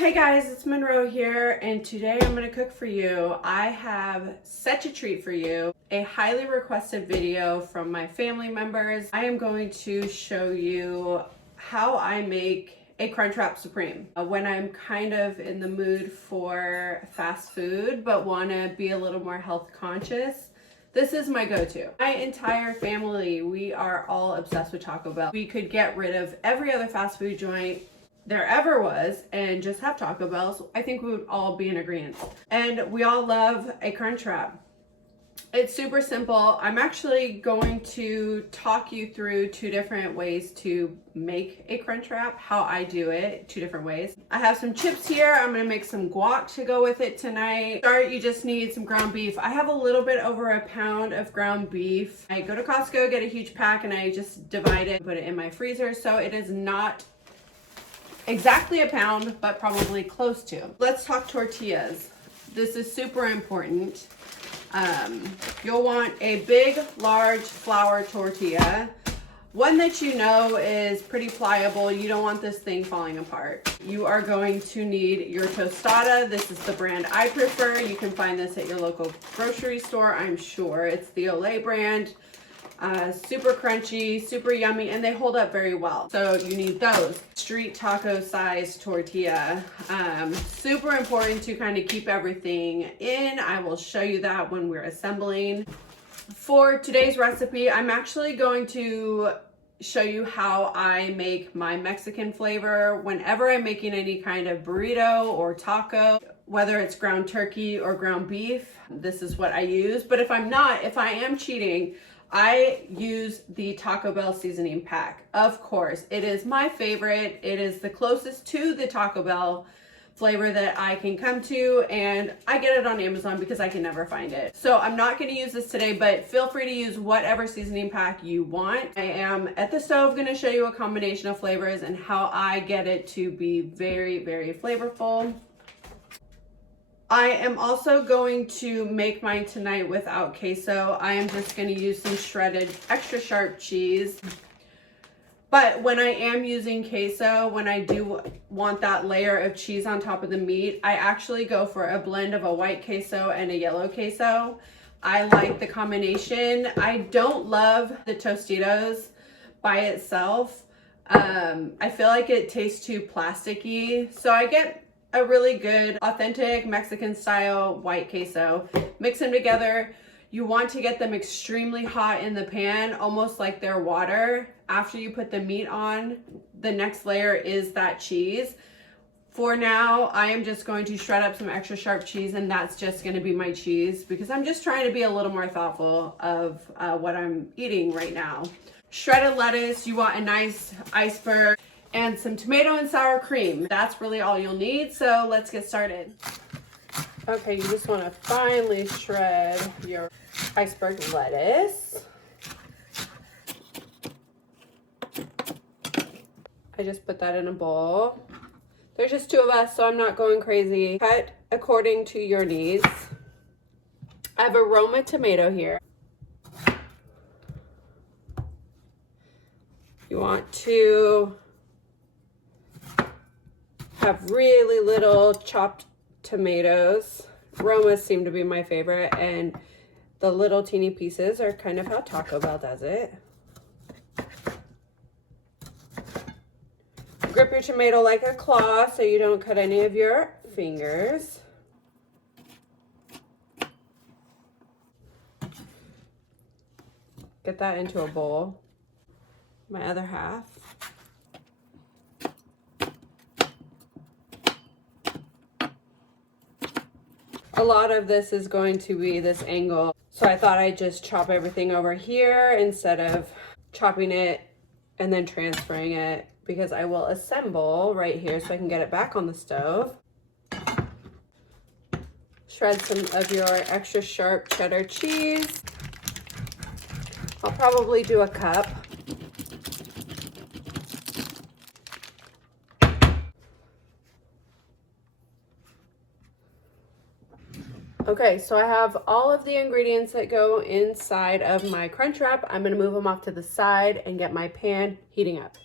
Hey guys, it's Monroe here, and today I'm going to cook for you. I have such a treat for you, a highly requested video from my family members. I am going to show you how I make a Crunchwrap Supreme when I'm kind of in the mood for fast food but want to be a little more health conscious. This is my go-to. My entire family, we are all obsessed with Taco Bell. We could get rid of every other fast food joint there ever was and just have Taco Bell. So I think we would all be in agreement. And we all love a Crunchwrap. It's super simple. I'm actually going to talk you through two different ways to make a Crunchwrap, how I do it, two different ways. I have some chips here. I'm gonna make some guac to go with it tonight. To start, you just need some ground beef. I have a little bit over a pound of ground beef. I go to Costco, get a huge pack, and I just divide it, put it in my freezer. So it is not exactly a pound, but probably close to. Let's talk tortillas. This is super important. You'll want a big, large flour tortilla. One that you know is pretty pliable. You don't want this thing falling apart. You are going to need your Tostada. This is the brand I prefer. You can find this at your local grocery store, I'm sure. It's the Olay brand. Super crunchy, super yummy, and they hold up very well. So you need those. Street taco size tortilla. Super important to kind of keep everything in. I will show you that when we're assembling. For today's recipe, I'm actually going to show you how I make my Mexican flavor whenever I'm making any kind of burrito or taco, whether it's ground turkey or ground beef. This is what I use. But if I am cheating, I use the Taco Bell seasoning pack. Of course, it is my favorite. It is the closest to the Taco Bell flavor that I can come to, and I get it on Amazon because I can never find it. So I'm not going to use this today, but feel free to use whatever seasoning pack you want. I am at the stove going to show you a combination of flavors and how I get it to be very, very flavorful. I am also going to make mine tonight without queso. I am just going to use some shredded extra sharp cheese. But when I am using queso, when I do want that layer of cheese on top of the meat, I actually go for a blend of a white queso and a yellow queso. I like the combination. I don't love the Tostitos by itself. I feel like it tastes too plasticky. So I get a really good, authentic Mexican style white queso. Mix them together. You want to get them extremely hot in the pan, almost like they're water. After you put the meat on, the next layer is that cheese. For now, I am just going to shred up some extra sharp cheese, and that's just going to be my cheese because I'm just trying to be a little more thoughtful of what I'm eating right now. Shredded lettuce, you want a nice iceberg, and some tomato and sour cream. That's really all you'll need, so let's get started. Okay, you just want to finely shred your iceberg lettuce. I just put that in a bowl. There's just two of us, so I'm not going crazy. Cut according to your needs. I have a Roma tomato here. You want to have really little chopped tomatoes. Romas seem to be my favorite, and the little teeny pieces are kind of how Taco Bell does it. Grip your tomato like a claw so you don't cut any of your fingers. Get that into a bowl. My other half. A lot of this is going to be this angle, so I thought I'd just chop everything over here instead of chopping it and then transferring it, because I will assemble right here so I can get it back on the stove. Shred some of your extra sharp cheddar cheese. I'll probably do a cup. Okay, so I have all of the ingredients that go inside of my Crunchwrap. I'm gonna move them off to the side and get my pan heating up.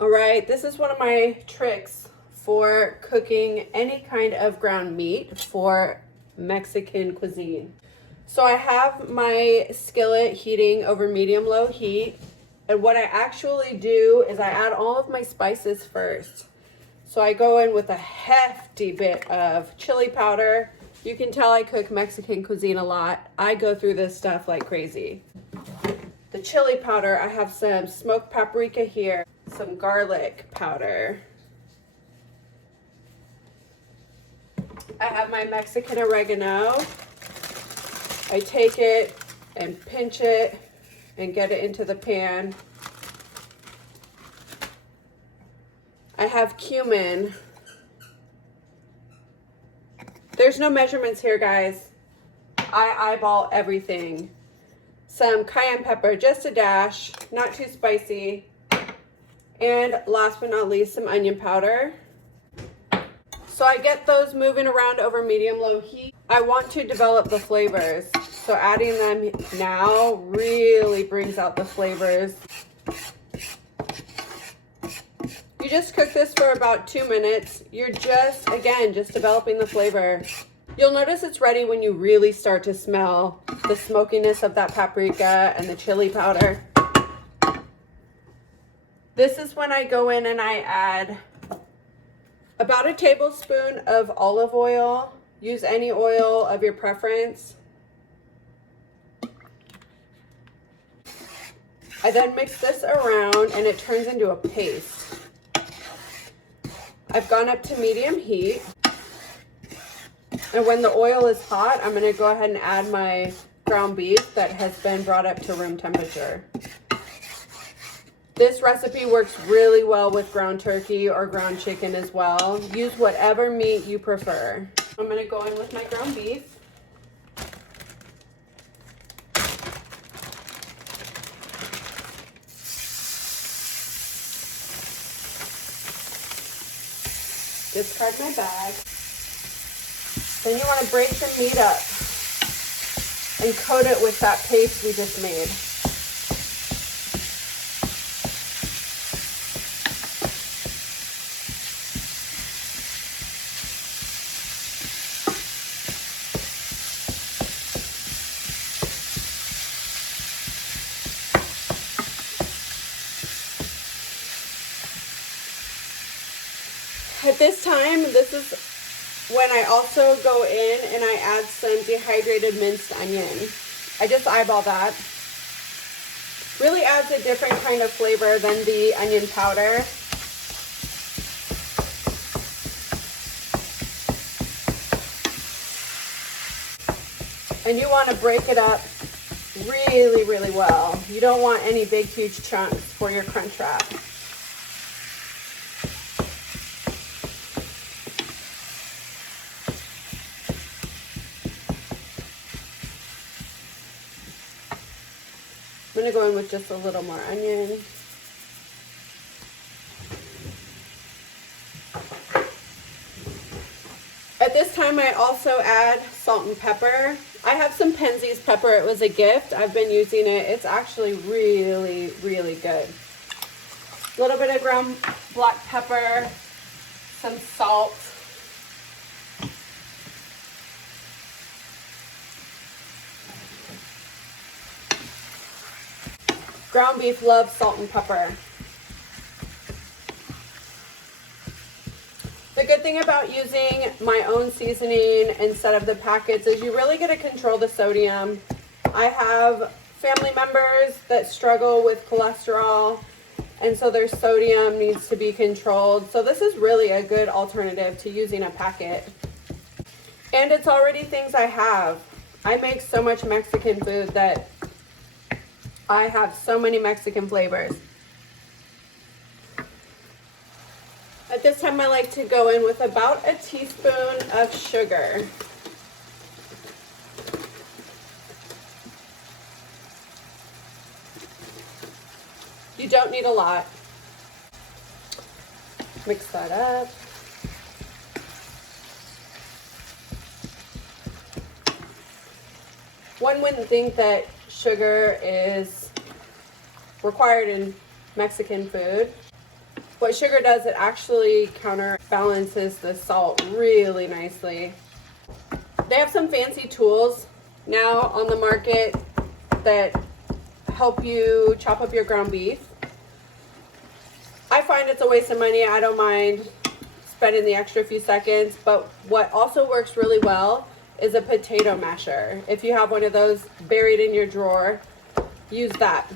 All right, this is one of my tricks for cooking any kind of ground meat for Mexican cuisine. So I have my skillet heating over medium-low heat. And what I actually do is I add all of my spices first. So I go in with a hefty bit of chili powder. You can tell I cook Mexican cuisine a lot. I go through this stuff like crazy. The chili powder, I have some smoked paprika here, some garlic powder. I have my Mexican oregano. I take it and pinch it and get it into the pan. I have cumin. There's no measurements here, guys. I eyeball everything. Some cayenne pepper, just a dash, not too spicy. And last but not least, some onion powder. So I get those moving around over medium-low heat. I want to develop the flavors. So adding them now really brings out the flavors. You just cook this for about 2 minutes. You're just developing the flavor. You'll notice it's ready when you really start to smell the smokiness of that paprika and the chili powder. This is when I go in and I add about a tablespoon of olive oil. Use any oil of your preference. I then mix this around and it turns into a paste. I've gone up to medium heat. And when the oil is hot, I'm going to go ahead and add my ground beef that has been brought up to room temperature. This recipe works really well with ground turkey or ground chicken as well. Use whatever meat you prefer. I'm going to go in with my ground beef. Discard my bag. Then you want to break the meat up and coat it with that paste we just made. At this time, this is when I also go in and I add some dehydrated minced onion. I just eyeball that. Really adds a different kind of flavor than the onion powder. And you want to break it up really, really well. You don't want any big, huge chunks for your Crunchwrap. I'm going to go in with just a little more onion. At this time, I also add salt and pepper. I have some Penzeys pepper. It was a gift. I've been using it. It's actually really, really good. A little bit of ground black pepper, some salt. Ground beef loves salt and pepper. The good thing about using my own seasoning instead of the packets is you really get to control the sodium. I have family members that struggle with cholesterol, and so their sodium needs to be controlled. So this is really a good alternative to using a packet. And it's already things I have. I make so much Mexican food that I have so many Mexican flavors. At this time, I like to go in with about a teaspoon of sugar. You don't need a lot. Mix that up. One wouldn't think that sugar is required in Mexican food. What sugar does, it actually balances the salt really nicely. They have some fancy tools now on the market that help you chop up your ground beef. I find it's a waste of money. I don't mind spending the extra few seconds, but what also works really well is a potato masher. If you have one of those buried in your drawer, use that.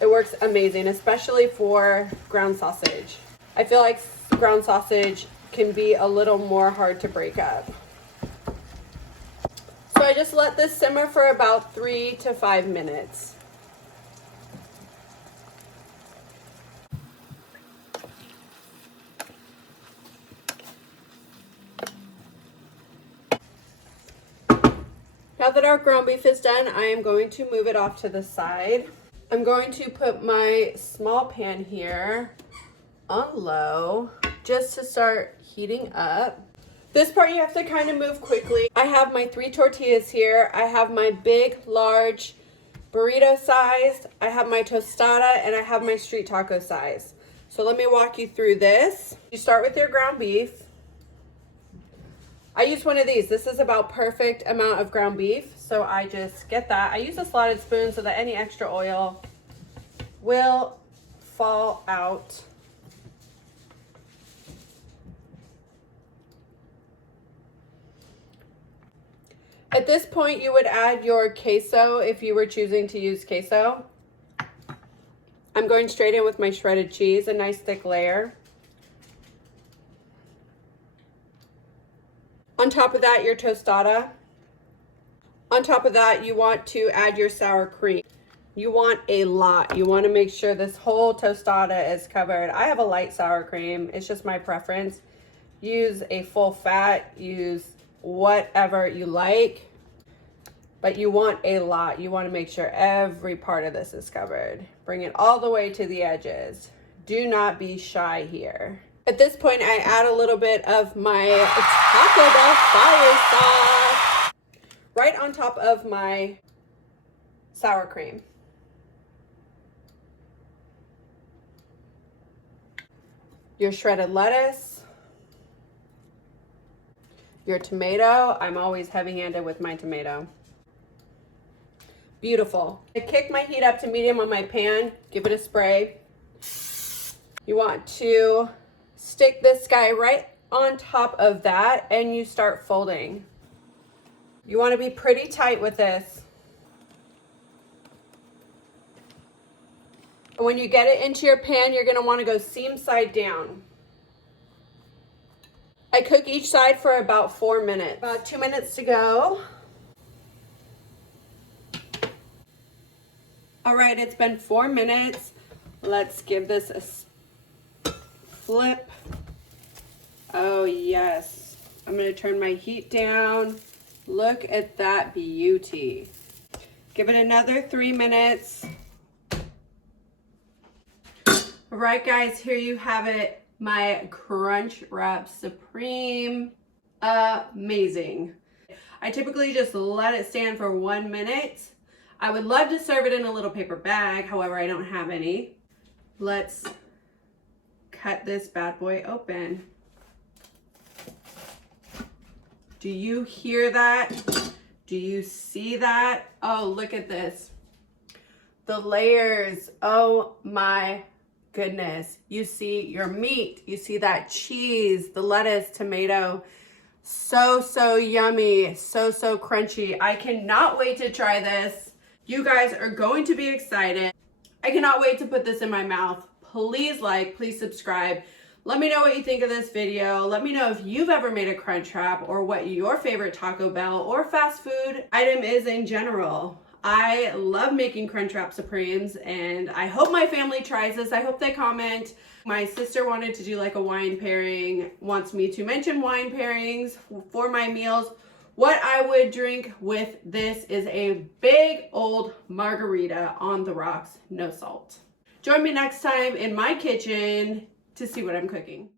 It works amazing, especially for ground sausage. I feel like ground sausage can be a little more hard to break up. So I just let this simmer for about 3 to 5 minutes. Now that our ground beef is done, I am going to move it off to the side. I'm going to put my small pan here on low just to start heating up. This part you have to kind of move quickly. I have my 3 tortillas here. I have my big, large burrito size. I have my tostada, and I have my street taco size. So let me walk you through this. You start with your ground beef. I use one of these. This is about perfect amount of ground beef. So I just get that. I use a slotted spoon so that any extra oil will fall out. At this point, you would add your queso if you were choosing to use queso. I'm going straight in with my shredded cheese, a nice thick layer. On top of that, your tostada. On top of that, you want to add your sour cream. You want a lot. You want to make sure this whole tostada is covered. I have a light sour cream. It's just my preference. Use a full fat. Use whatever you like. But you want a lot. You want to make sure every part of this is covered. Bring it all the way to the edges. Do not be shy here. At this point, I add a little bit of my Taco Bell fire sauce right on top of my sour cream. Your shredded lettuce, your tomato. I'm always heavy-handed with my tomato. Beautiful. I kick my heat up to medium on my pan. Give it a spray. You want to stick this guy right on top of that and you start folding. You want to be pretty tight with this. When you get it into your pan, you're going to want to go seam side down. I cook each side for about 4 minutes. About 2 minutes to go. All right, it's been 4 minutes. Let's give this a flip. Oh yes. I'm going to turn my heat down. Look at that beauty. Give it another 3 minutes. All right, guys, here you have it. My Crunchwrap Supreme. Amazing. I typically just let it stand for 1 minute. I would love to serve it in a little paper bag. However, I don't have any. Let's cut this bad boy open. Do you hear that? Do you see that? Oh, look at this. The layers. Oh my goodness. You see your meat. You see that cheese, the lettuce, tomato. So yummy. So crunchy. I cannot wait to try this. You guys are going to be excited. I cannot wait to put this in my mouth. Please like, please subscribe. Let me know what you think of this video. Let me know if you've ever made a Crunchwrap or what your favorite Taco Bell or fast food item is in general. I love making Crunchwrap Supremes and I hope my family tries this. I hope they comment. My sister wanted to do like a wine pairing, wants me to mention wine pairings for my meals. What I would drink with this is a big old margarita on the rocks, no salt. Join me next time in my kitchen to see what I'm cooking.